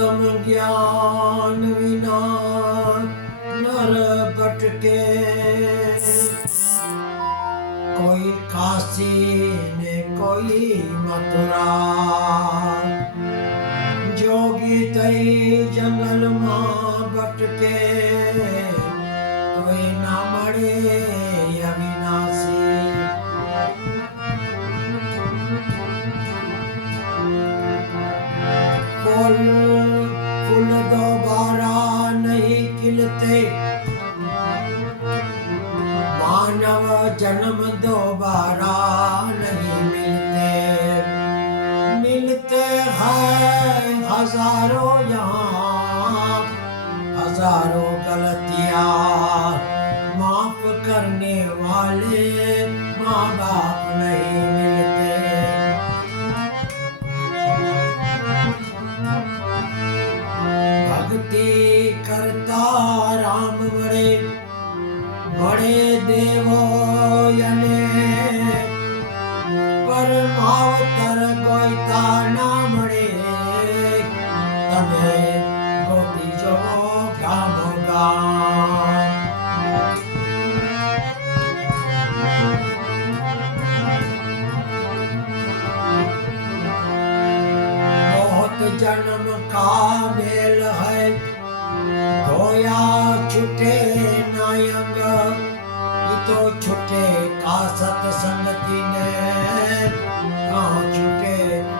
आत्मज्ञान विना नर भटके, कोई काशी ने कोई मथुरा, जोगी तई जंगल मां भटके, कोई ना मरे अविनाशी। फूल दोबारा नहीं खिलते, मानव जन्म दोबारा नहीं मिलते, मिलते हैं हजारों यहाँ, हजारों गलतियाँ माफ करने वाले माँ बाप नहीं मिलते। भक्ति करता राम बड़े बड़े देवो यने, पर मावतर कोई ना मरे, तमे गोपी जो गामोगा। बहुत जन्म का मेल है, धोया छुटे नायंग, तो छुटे का सत्संगति ने, कहाँ छुटे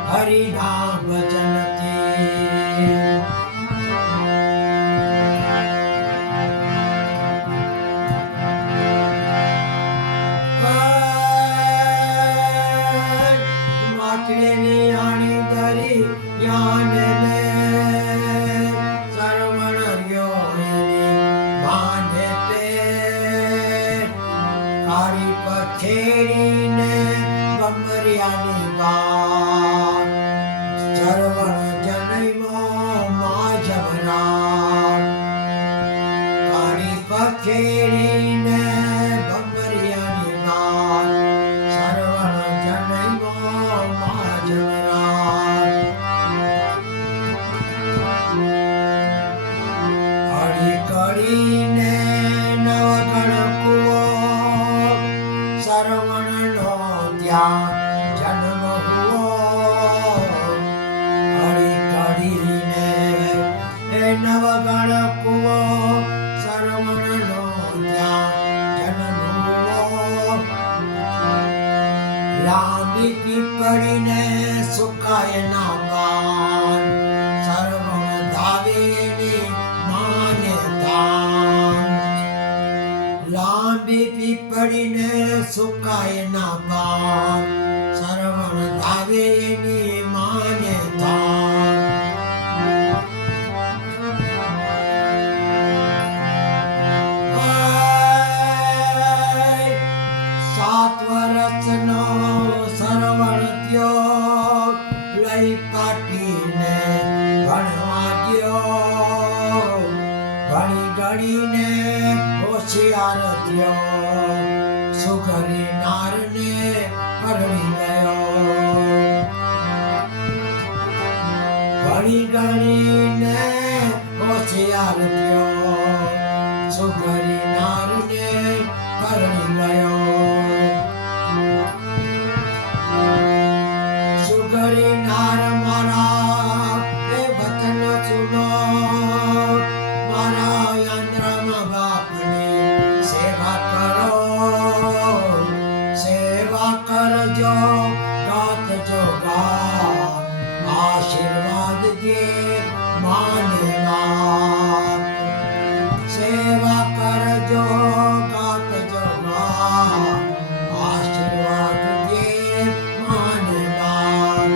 हरि नाम भजनती। माकड़े ने आनी दरी यान ने, सरवण र्यो माने पे, कारी पखेड़ी ने बमरियानी बात, सरवण जनमो माँ जबरा, कारी पखेड़ी ने बमरियानी बात, सरवण जनमो माँ जबरा। हरी कड़ी ने नवगण कुओ, सरवण नो ત્યાં જન્મ હુઓ, હળી કઢીને એ નવગણ કુવો, સરવણનો ત્યાં જન્મ હુઓ, લાંબી પીપળીને સુકાય ના પાન, સરવણ ધાવેની માને દાન, લાંબી પીપળીને સુકાય ના પાન, સરવણ ધાવે એની માને દાન। સાત વર્ષનો સરવણ થયો, લઈ પાટીને ભણવા ગયો, ભણી ગણીને હોશિયાર થયો, સુગરી નારને પરણી ગયો, ભણી ગણીને હોશિયાર થયો, સુગરી નારને પરણી ગયો, સુગરી નાર મારા એ વતન સુનો, મારા યંત્રમ બાપની સેવા કરો, સેવા કરજો ગાત જો ગા, આશીર્વાદ દે માને બાપ, સેવા કરજો ગાત જો ગા, આશીર્વાદ દે માને બાપ।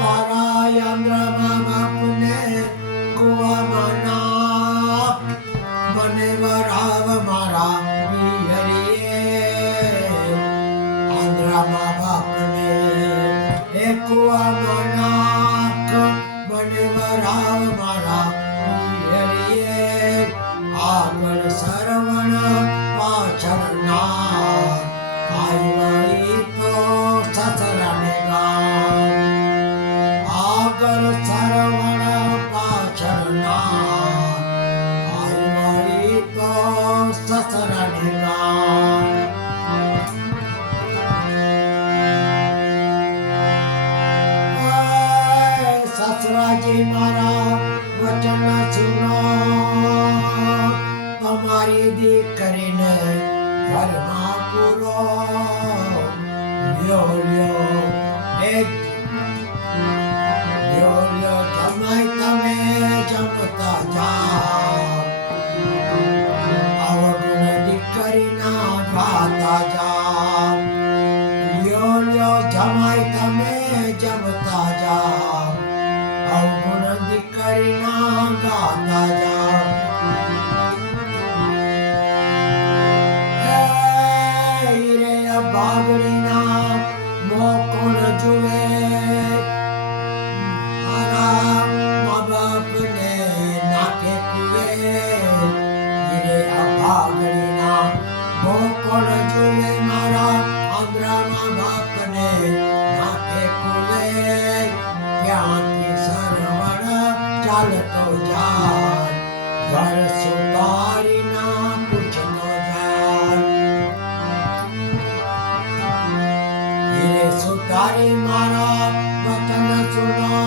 તારા યંત્રમાં બાપને કુવામાં નાખ, મને વરાવ મારા પિયરીએ, આંધ્રમાં બાપને એ કુવામાં નાખ, ઘર સુધારી ના પૂછતો જાય હીરે સુધારી મારા વતન સુનો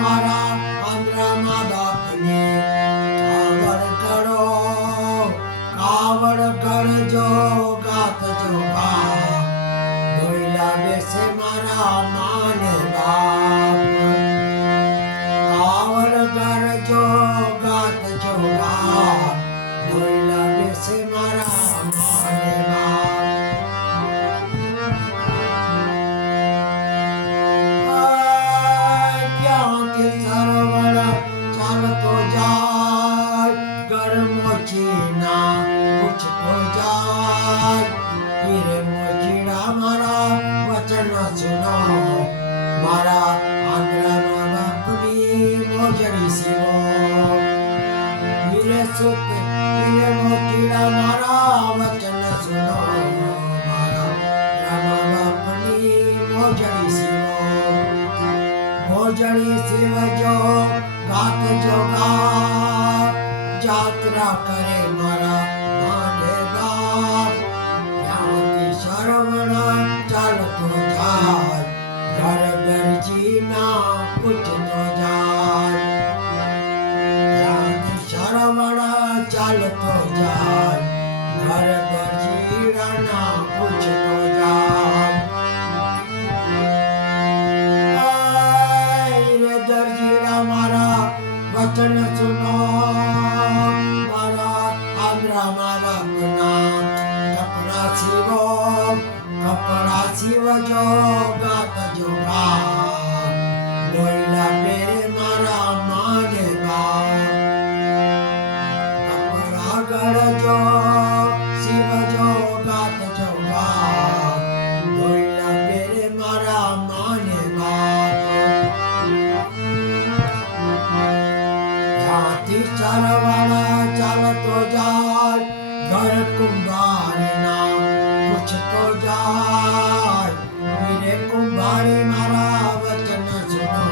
મારા આંધ્રમાં બાપને કાવડ કરજો ગાત જોગા ધોઈલા બેસે મારા માને બાપ કાવડ કરજો ગાત જોગા ધોઈલા બેસે મારા માને બાપ ક્યાંથી સરવળ ચાલતો જાય ઘર મોચીના પૂછતો જાય હીરે મોચીના મારા વચન સુનો મારા આંગણામાં બાપની મોજડી સીવો હીરે મોચીના મારા વચન સુનો મારા આંગણામાં બાપની મોજડી સીવો મોજડી સીવજો ગાત જોગા જાત્રા કરે મારા માને બાપ ત્યાંથી સરવણ ચાલતો જાય ઘર દરજીના પૂછતો જાય ત્યાંથી સરવણ ચાલતો જાય ઘર દરજીના પૂછતો જાય રે દરજીના મારા વચન સુનો મારા આંધ્રમાં બાપના કપડા સીવજો ગાત જોગા ડોયલા પહેરે મારા માને બાપ કપડા ગળજો સીવજો ગાત જોગા ડોયલા પહેરે મારા માને બાપ ત્યાંથી ચારવાળા ચાલતો જાય ઘર કુંભારીના પૂછતો જાય હીરે કુંભારી મારા વચન સુનો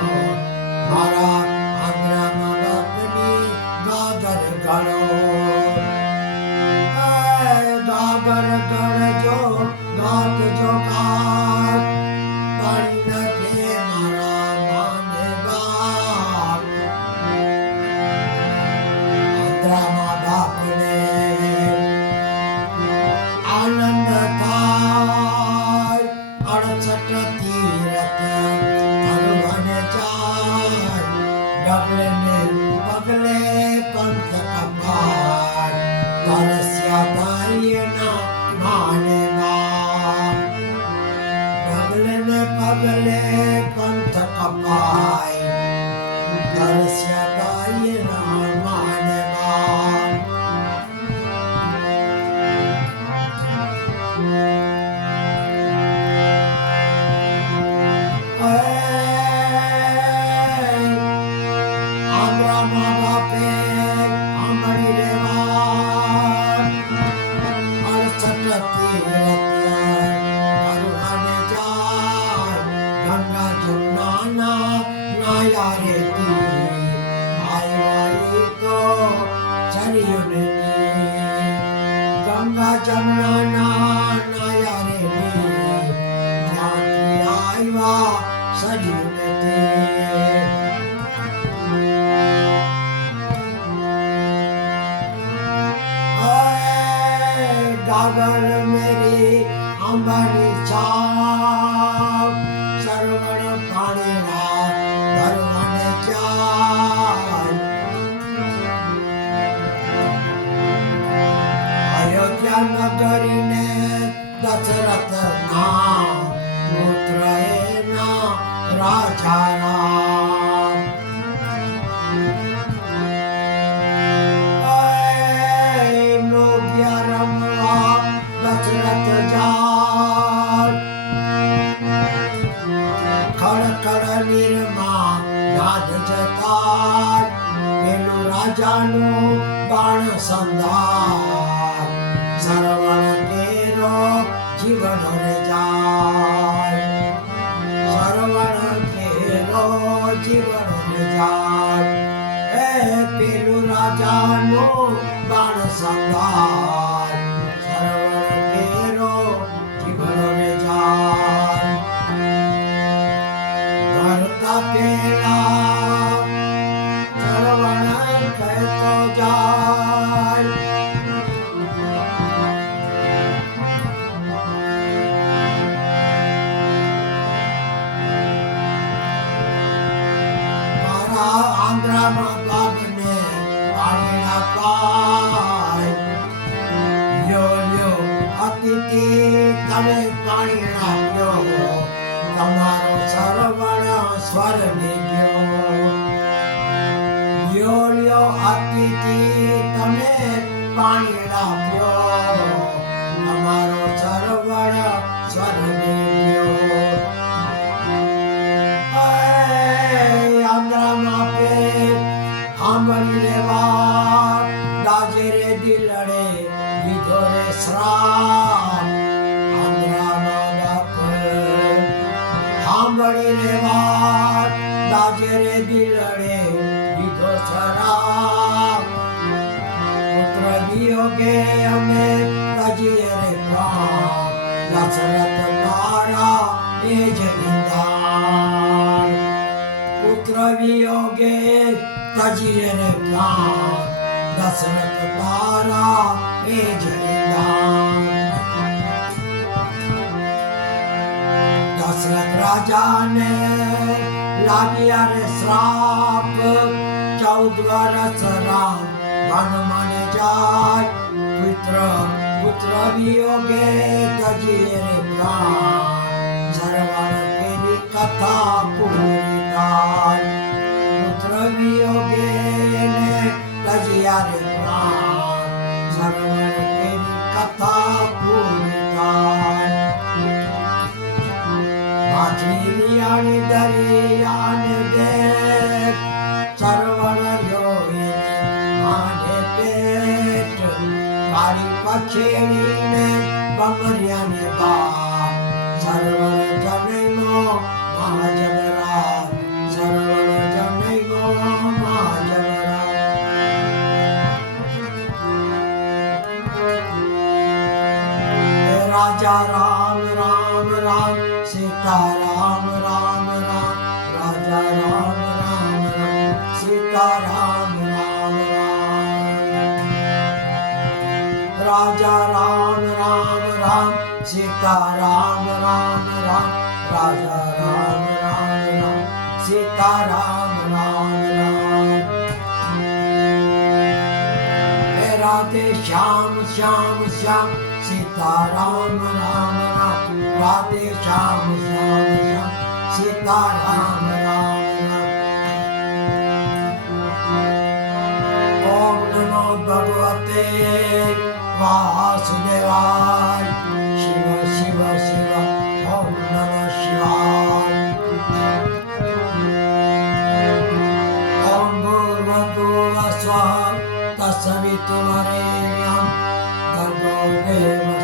મારા આંગણામાં બાપની ગાગર ગળો ગાગર ગળજો ગાત જોગા પાણી નથી મારા માને બાપ આંધ્રમાં બાપને આનંદ થાય 68 તીરથ હરવાને જાય ડગલે ને પગલે પંથ કપાય તરસ્યા તારીના માને બાપ ડગલે ને પગલે પંથ કપાય તરસ્યા તારીના માને બાપ આંધ્રમાં બાપે આંબળી રેવા 68 તીરથ હરવાને જાય ગંગા જમનાના નાયા રેતી આયવાઈ તો ચરિયુને ગંગા જમનાના નાયા રેતી ત્યાંથી આવ્યા સરયુને गागल मेरी अंबानी छाप सरवण पाणीना भरवाने जाय अयोध्या नगरीने दशरथ नाम पुत्र एना राजा राम દશરથ જાય ખડખડ નિરમા નાદ જતાય પેલું રાજાનું બાણ સંધાય સરવણ કેરો જીવન રે જાય સરવણ કેરો જીવન રે જાય પેલું રાજાનું બાણ સંધાર સરવણ કેરો જીવડો રે જાન ભરતા પેલા સરવણ કહેતો જાય આંધ્રામાં બાબને પાણી નાખાય લ્યો લ્યો અતિથિ તમે પાણી નાખ્યો તમારો સરવણ સ્વર ગયો લ્યો લ્યો અતિથિ તમે પાણી નાખ્યો તમારો સરવણ સ્વર ગયો સાંભળી લેવા દાજે રે દિલડે લીધો રે શ્રાપ આંધ્રાનો દાખલ સાંભળી લેવા દાજે રે દિલડે લીધો શ્રાપ પુત્ર વિયોગે અમે તજીએ રે પ્રાણ દશરથ તારા એ જમીનદાર પુત્ર વિયોગે તજીએ રે પ્રાણ દશરથ તારા એ જમીનદાર દશરથ રાજાને લાગ્યા રે શ્રાપ 14 વર્ષ રામ વનમાં જાય પુત્ર વિયોગે તજીએ રે પ્રાણ સરવણ કેરી કથા પૂરી થાય પુત્ર વિયોગે ને તજિયા રે પ્રાણ સરવણ કેરી કથા પૂરી થાય માછલી વિયાણી દરિયાને દેખ સરવણ લ્યો માને પેટ કાળી પછેડીને બમરિયાને બાપ સરવણ જનૈનો મહાજગરાજ સરવણ જનૈનો મહાજગરાજ રાજા રામ રામ રામ સીતા રામ રામ રામ રાજા રામ રામ રામ સીતા રામ રામ રામ રાજા રામ રામ રામ સીતા રામ રામ રામ રાજા રામ રામ રામ સીતા રામ રામ રામ હે રાધે શ્યામ શ્યામ શ્યામ સીતા રામ રામ રામ રાધે શ્યામ શ્યામ શ્યામ સીતા રામ રામ રામ ઓમ નમો ભગવતે વાસુદેવાય શિવ શિવ શિવ ઓમ નમઃ શિવાય ઓમ ભૂર્ભુવઃ સ્વઃ તત્સવિતુર્વરેણ્યં ભર્ગો દેવस्य